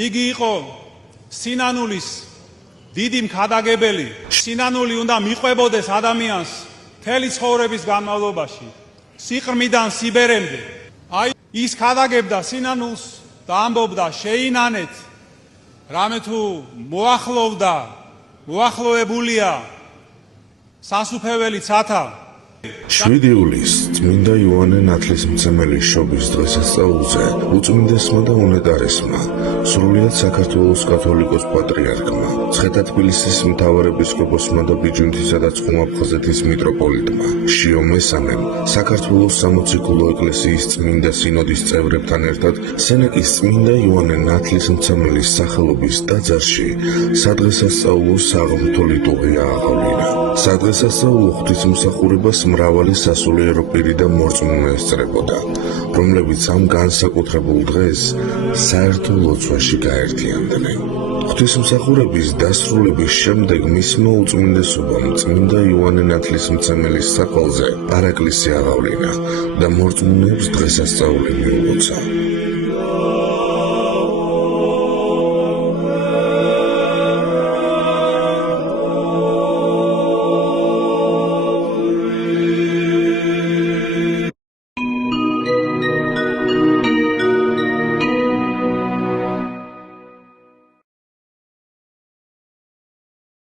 იგი იყო სინანულის დიდი მხადაგებელი. სინანული უნდა მიყვებოდეს ადამიანს მთელი ცხოვრების განმავლობაში, სიყრმიდან სიბერემდე. აი ის ხადაგებდა სინანულს და ამბობდა შეინანეთ, რამე თუ მოახლოებულია სასუფეველი ცათა. 7 ივლისს წმინდა იოანე ნათლისმცემელის შობის დღესასწაულზე უწმინდესმა და უნეტარესმა სრულიად საქართველოს კათოლიკოს პატრიარქმა, ცხედა-თბილისის მთავარ ეპისკოპოსმა და ბიჯუნთისა და ცხუმ-აფხაზეთის მიტროპოლიტმა შიო მესამემ საქართველოს სამოციქულო ეკლესიის წმინდა სინოდის წევრებთან ერთად სენეკის წმინდა იოანე ნათლისმცემელის სახელობის ტაძარში სადღესასწაულო საღვთო ლიტურგია აღავლინა. სადღესასწაულო ღვთისმსახურებას მრავალი სასულიერო პირი და მორწმუნე ესწრებოდა, რომლებიც ამ განსაკუთრებულ დღეს საერთო ლოცვაში გაერთიანდნენ. ღვთისმსახურების დასრულების შემდეგ მისმა უწმინდესობამ წმინდა იოანე ნათლისმცემელის საფალზე პარაკლისი აღავლინა და მორწმუნეებს დღესასწაული მიულოცა.